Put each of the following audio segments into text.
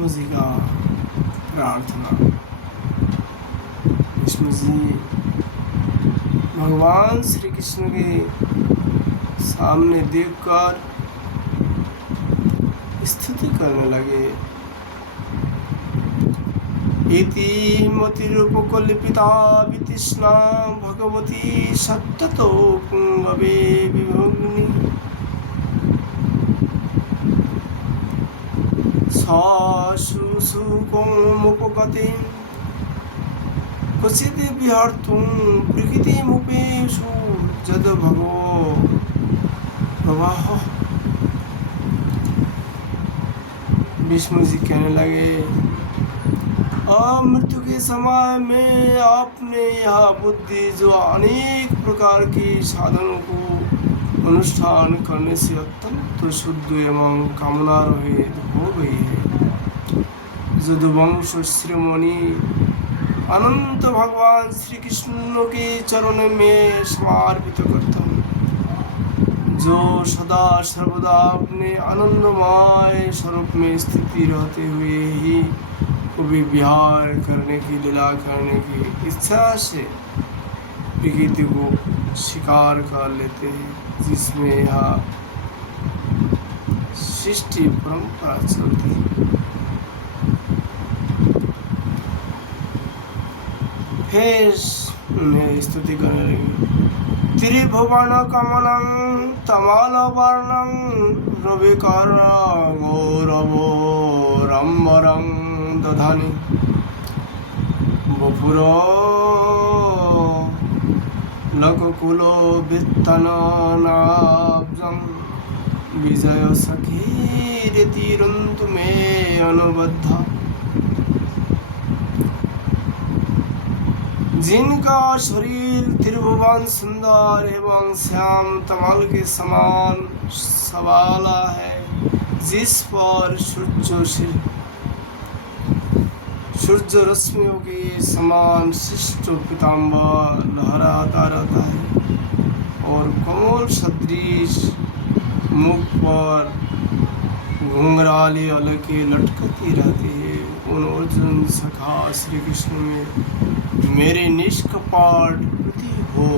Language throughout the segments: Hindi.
भीष्म जी का प्रार्थना। भीष्म जी भगवान श्री कृष्ण के सामने देखकर स्तुति करने लगे। इति मतिरूपकल्पिता वितृष्णा भगवती सत्ततो पुंगवे विभुग्नि सुसुकोमुपगते क्वचिद् विहर्तुं प्रकृतिमुपेषु जद भगवो प्रवाह। भीष्म जी कहने लगे, मृत्यु के समय में आपने यह बुद्धि जो अनेक प्रकार की साधनों को अनुष्ठान करने से अत्यंत शुद्ध एवं कामना रहित हो गई है। यदुवंश शिरोमणि अनंत भगवान श्री कृष्ण के चरणों में समर्पित करता हूँ, जो सदा सर्वदा अपने आनंदमय स्वरूप में स्थिति रहते हुए ही कभी विहार करने की लीला करने की इच्छा से प्रकृति को स्वीकार कर लेते हैं, जिसमें यह सृष्टि परंपरा चलती है। फिर उन्हें स्तुति करने लगी। त्रिभुवन कमलं तमाल वर्णं रविकर गौरवो रंबरं दधानि बपुरो लककुलो वित्तनाब्जं विजय सखीरितिरन्तु मे अनुबद्धा। जिनका शरीर त्रिभुवन सुंदर एवं श्याम तमल के समान सवाला है, जिस पर सूर्य रश्मियों के समान शिष्ट पीताम्बर लहराता रहता है और कमल सदृश मुख पर घुंघराली अलके लटकती रहती है, उन अर्जुन सखा श्री कृष्ण में मेरे निष्कपट प्रति हो।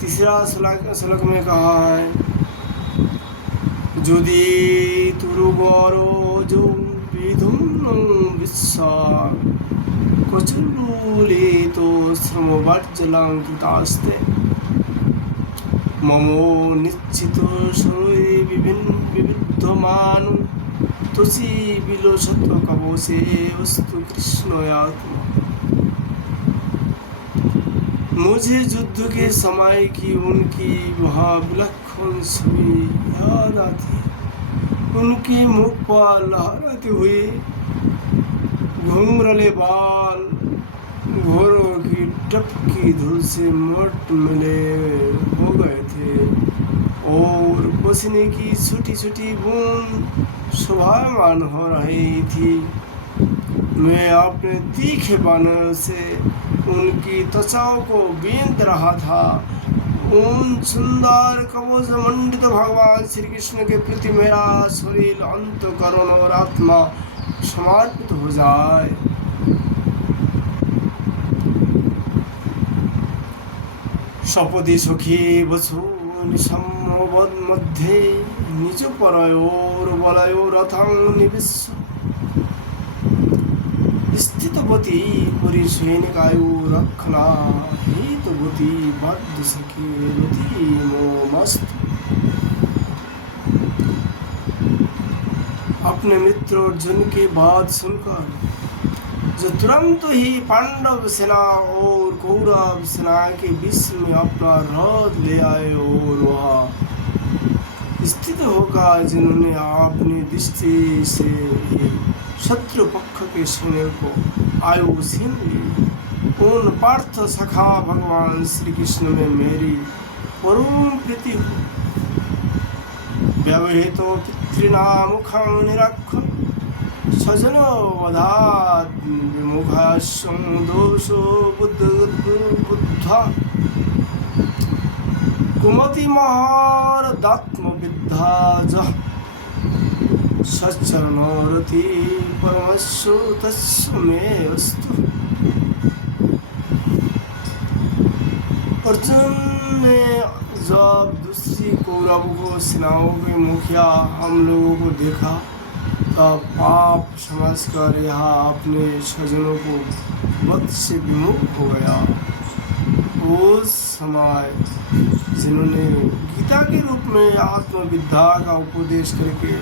तीसरा श्लोक में कहा है, जुदी तुरुगरो जो विधुम विश्वा कछुलूले तो श्रमवर्जलं कृतास्ते ममो निश्चितो शोरे विविद्धमानु तुसी विलोचत्व कवोसे वस्तु कृष्णयात्मा। मुझे युद्ध के समय की उनकी वह विलक्षण छवि याद आती। उनके मुख पर लहराते हुए घुंघराले बाल घोरों की टपकी धूल से मोट मिले हो गए थे और पसीने की छोटी छोटी बूंद शोभायमान हो रही थी। मैं अपने तीखे बाणों से उनकी त्वचाओं को बींध रहा था। उन सुंदर कवच मंडित भगवान श्री कृष्ण के प्रति मेरा शरीर अंतःकरण और आत्मा समर्पित हो जाए। सपदि सखी बसो निसम्मोवद मध्ये निज परयोर बलयोर रथं निविश स्थितवती परिसैनिकायु रक्षणा हेतुवती बद्ध सखी रति मोमस्त। अपने मित्र अर्जुन के बात सुनकर जो तुरंत ही पांडव सेना और कौरव सेना के बीच में अपना रथ ले आए और वहाँ स्थित होकर जिन्होंने अपनी दृष्टि से शत्रु पक्ष के सैनिक को आयु छीन ली, उन पार्थ सखा भगवान श्री कृष्ण में मेरी परम प्रीति हो। व्यवहित पितृनामुखं निरक्षं सजनो वधात् विमुखास्यं दोषो बुद्धा कुमति महारदात्म विद्धा जः सच्चरणोरति परमस्सु तस्मै अस्तु। अर्जुन ने जब दूसरी कौरवों को सेनाओं के मुखिया हम लोगों को देखा तब पाप समझकर यह अपने स्वजनों को वक्त से विमुख हो गया। उस समय जिन्होंने गीता के रूप में आत्मविद्या का उपदेश करके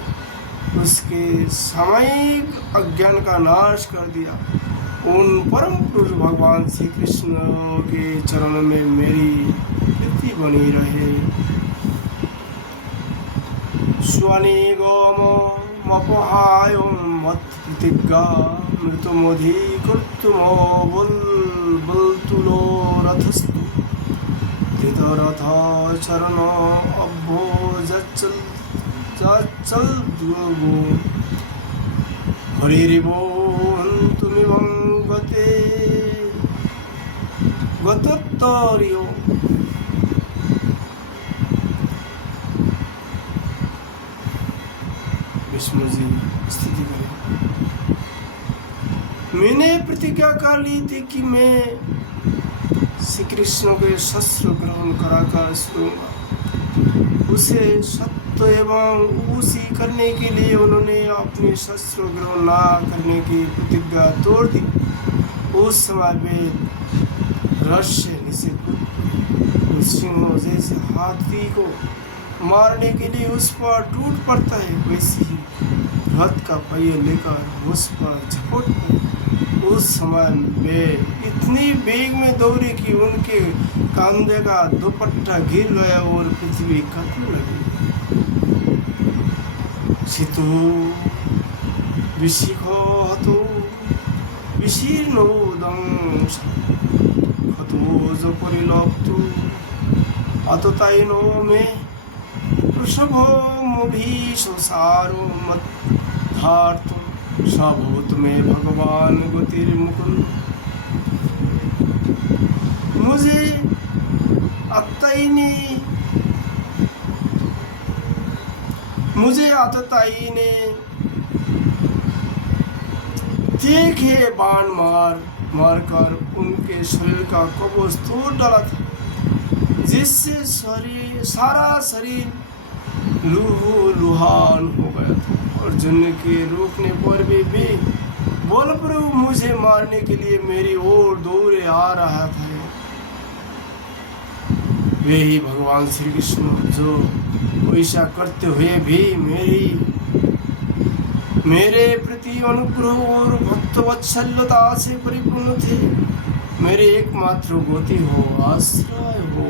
उसके सामयिक अज्ञान का नाश कर दिया, उन परम पुरुष भगवान श्री कृष्ण के चरणों में मेरी प्रीति बनी रहे। स्वनिगमपहाय मत्प्रतिज्ञा मृतमधिकर्तुमो बलतुलो रथस्तु धृतरथ चरण अभ्योजच्चल्दुर्गो हरिरिवोऽन्तुमिवं गतोत्तरीयो। विष्णु जी स्थिति करें। मैंने प्रतिज्ञा कर ली थी कि मैं श्री कृष्ण के शस्त्र ग्रहण कराकर सुनूंगा। उसे सत्य एवं उसी करने के लिए उन्होंने अपने शस्त्र ग्रहण न करने की प्रतिज्ञा तोड़ दी। उस समय वे रस से सिंह जैसे हाथी को मारने के लिए उस पर टूट पड़ता है, वैसे ही रथ का पहिया लेकर उस पर झपट पड़े। उस समय वे इतनी वेग में दौड़े कि उनके कंधे का दुपट्टा गिर गया और पृथ्वी कटने लगी। सितु विशिखो हतो विशीर्णो दंश हतो जो परिलप्तु अतताइनो में वृषभोमुभीषसारो मद्धार्तुं सभूत में भगवान गतिर्मुकुंद। मुझे आतताई ने तीखे बाण मारकर उनके शरीर का कवच तोड़ डाला था, जिससे सारा शरीर लुहान हो गया था। अर्जुन के रोकने पर भी बलपूर्वक मुझे मारने के लिए मेरी ओर दौड़े आ रहा था। वे ही भगवान श्री कृष्ण जो वैसा करते हुए भी मेरे प्रति अनुग्रह और भक्तवत्सल्यता से परिपूर्ण थे। मेरे एकमात्र गति हो, आश्रय हो।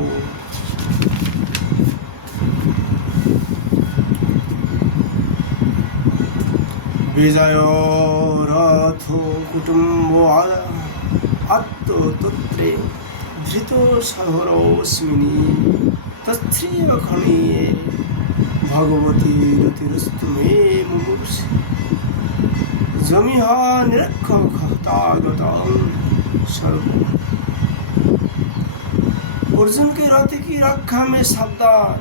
विजय रथो कुटुम्बो अत्तो तत्रे धृतो सहरोऽस्मिनि तच्छ्रिय खनीये भगवती रतिरस्तु मे मुमुर्षि जमिहा निरक्षतागतं सर्व। अर्जुन के रथ की रक्षा में सावधान।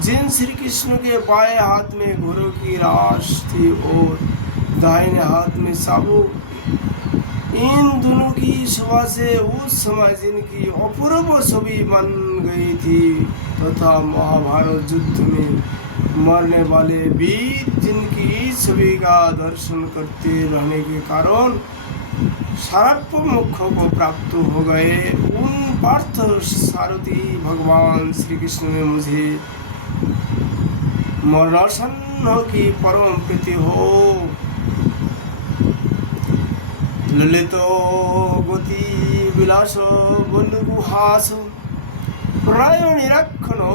जिन श्री कृष्ण के बाएं हाथ में घोड़ों की राश थी और दाहिने हाथ में साबुक, इन दोनों की शोभा से उस समय जिनकी अपूर्व छवि बन गई थी तथा महाभारत युद्ध में मरने वाले वीर जिनकी छवि का दर्शन करते रहने के कारण सर्वमुख को प्राप्त हो गए, उन पार्थ सारथी भगवान श्री कृष्ण ने मुझे मरणासन्न की परम प्रीति हो। ललितो गति विलास बलुहास प्रलयनिरक्षणो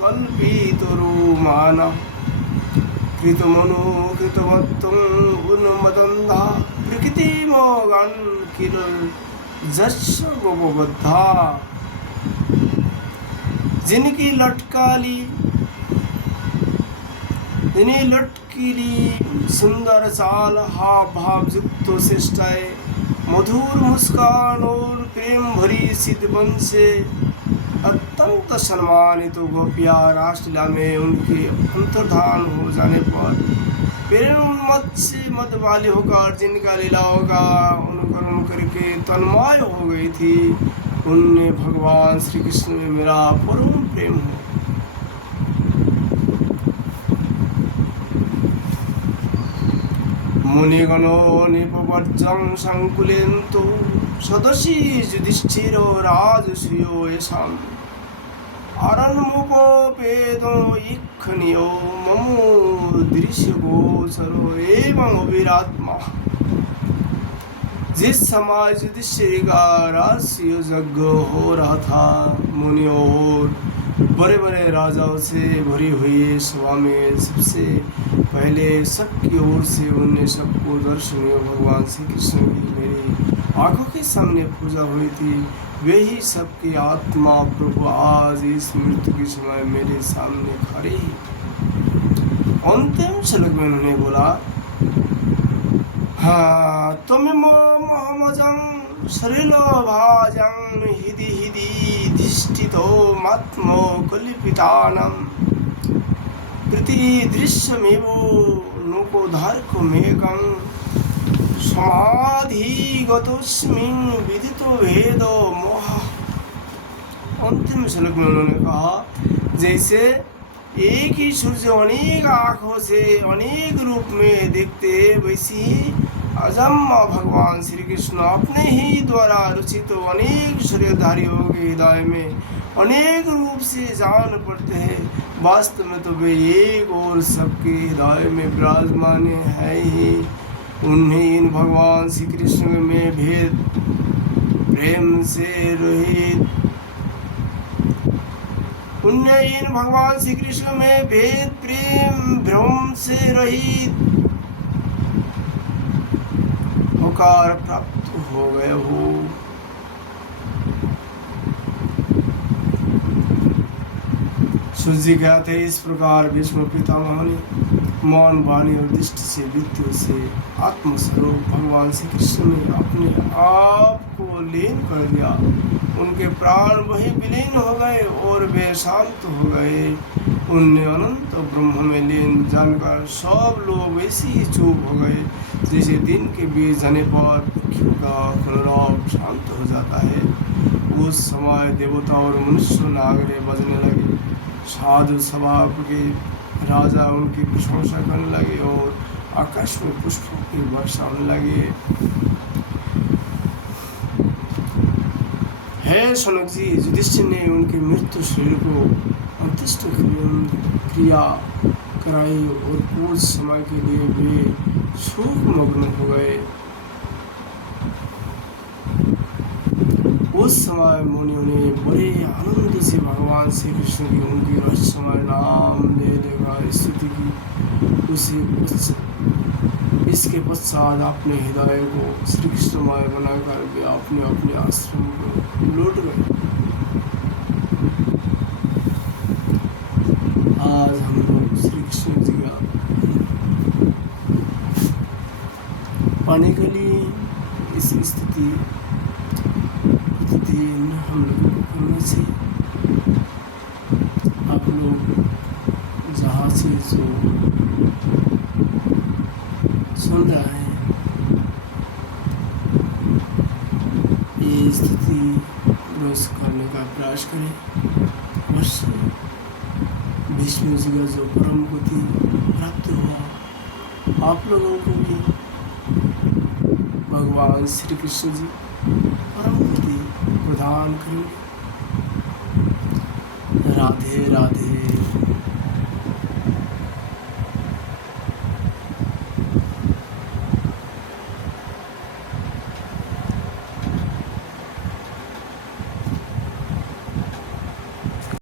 कल्पितरुमान कृतमनो कृतवत्तम् उन्मदन्धा प्रकृतिमोगान् किल जस्य गोपबद्धा। जिनकी लटकीली सुंदर चाल, हाव भाव युक्त चेष्टाएं, मधुर मुस्कान और प्रेम भरी सिद्धबन से अत्यंत सम्मानित गोपियां रासलीला में उनके अंतर्धान हो जाने पर फिर उन मत से मत वाले होकर जिनका लीलाओं का अनुकरण करके तन्मय हो गई थी, उनने भगवान श्री कृष्ण में मेरा परम प्रेम हो। मुनिगणो निपवर्जं संकुलेन्तु सदसि युधिष्ठिरो राजसूयो येषाम् आरण्मुपवेदो इक्खनियो ममो दृश्यगोचरो एवं अविरात्मा। जिस समय युधिष्ठिर का राजसूय यज्ञ हो रहा था, मुनियों और बड़े बड़े राजाओं से भरी हुई सभा में सबसे पहले सबकी ओर से उन्हें सबको दर्शनीय भगवान श्री कृष्ण की मेरी आंखों के सामने पूजा हुई थी। वे ही सबकी आत्मा प्रभु आज इस मृत्यु के समय मेरे सामने खड़े ही। अंतिम श्लोक में उन्होंने बोला, हाँ तुम्हें मोहमजं शरीलो भाजं हिदि हिदि धिष्ठितो मात्मो कल्पितानं प्रतिदृश्यमेवो नुकोधार्कमेकं समाधिगतोऽस्मिन् विदितो भेदो मोह। अंतिम श्लोक में उन्होंने कहा, जैसे एक ही सूर्य अनेक आँखों से अनेक रूप में देखते, वैसे ही अजन्मा भगवान श्री कृष्ण अपने ही द्वारा रचित अनेक शरीरधारियों के हृदय में अनेक रूप से जान पड़ते हैं। वास्तव में तो वे एक और सबके हृदय में विराजमान है ही। उन्हें इन भगवान श्री कृष्ण में भेद प्रेम से रहित उन्हें इन भगवान श्री कृष्ण में भेद प्रेम भ्रम से रहित होकर प्राप्त हो गए हो। सूर्य कहते इस प्रकार भीष्म पितामह ने मौन वाणी और दृष्टि से मृत्यु से आत्मस्वरूप भगवान श्री कृष्ण ने अपने आप को लीन कर दिया। उनके प्राण वही विलीन हो गए और वे शांत हो गए। उनने अनंत ब्रह्म में लीन जानकर सब लोग वैसे ही चुप हो गए, जैसे दिन के बीच जाने पर पक्षियों का कलरव शांत हो जाता है। उस समय देवता और मनुष्य नागरे बजने लगे। साधु स्वभाव के राजा उनकी प्रशंसा करने लगे और आकाश में पुष्पों की वर्षा होने लगे। हे शौनक जी, युधिष्ठिर ने उनके मृत्यु शरीर को अंत्येष्ट क्रिया कराई और कुछ समय के लिए वे शोक मग्न हो गए। उस समय मुनियों ने बड़े आनंद से भगवान श्री कृष्ण की उनकी रहस्यमय नाम ले लेकर स्तुति की। इसके पश्चात अपने हृदय को श्री कृष्णमय बनाकर वे अपने अपने आश्रम में लौट गए। आज हम लोग श्री कृष्ण जी का पाने के लिए इस स्थिति प्रतिदिन हम लोगों को करना चाहिए। आप लोग जहाँ से जो सुन रहा है, ये स्थिति रोज करने का प्रयास करें। अवश्य भीष्म जी का जो परम गति प्राप्त हुआ, आप लोगों को भी भगवान श्री कृष्ण जी परम गति प्रदान करेंगे। राधे राधे।